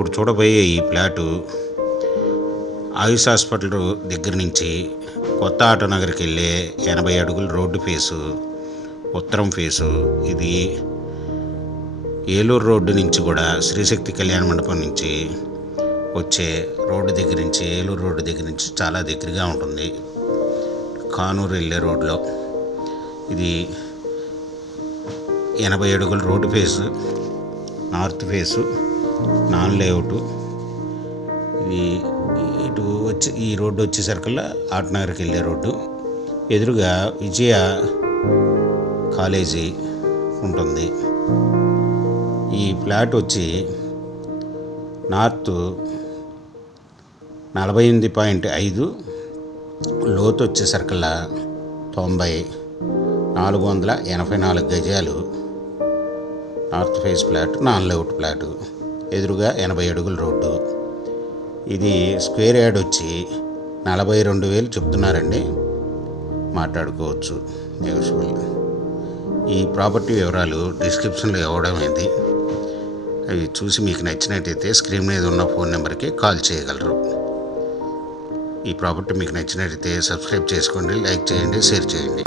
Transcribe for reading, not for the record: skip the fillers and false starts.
ఇప్పుడు చూడబోయే ఈ ప్లాటు ఆయుష్ హాస్పిటల్ దగ్గర నుంచి కొత్త ఆటోనగర్కి వెళ్ళే 80 అడుగుల రోడ్డు ఫేసు, ఉత్తరం ఫేసు. ఇది ఏలూరు రోడ్డు నుంచి కూడా శ్రీశక్తి కళ్యాణ మండపం నుంచి వచ్చే రోడ్డు దగ్గర నుంచి, ఏలూరు రోడ్డు దగ్గర నుంచి చాలా దగ్గరగా ఉంటుంది. కానూరు వెళ్ళే రోడ్లో ఇది 80 అడుగుల road face, north face, non layout. ఇది ఇటు వచ్చి ఈ రోడ్డు వచ్చేసరికల్లా ఆటనగర్కి వెళ్ళే రోడ్డు. ఎదురుగా విజయ కాలేజీ ఉంటుంది. ఈ ఫ్లాట్ వచ్చి నార్త్ 48.5, లోతు వచ్చేసరికల్లా 90, 484 గజాలు. North face flat, non layout flat. ఎదురుగా 80 అడుగుల రోడ్డు. ఇది స్క్వేర్ యార్డ్ వచ్చి 42,000 చెప్తున్నారండి. మాట్లాడుకోవచ్చు, నెగోషియబుల్. ఈ ప్రాపర్టీ వివరాలు డిస్క్రిప్షన్లో ఇవ్వడమైంది. అవి చూసి మీకు నచ్చినట్టయితే స్క్రీన్ మీద ఉన్న ఫోన్ నెంబర్కి కాల్ చేయగలరు. ఈ ప్రాపర్టీ మీకు నచ్చినట్టయితే సబ్స్క్రైబ్ చేసుకోండి, లైక్ చేయండి, షేర్ చేయండి.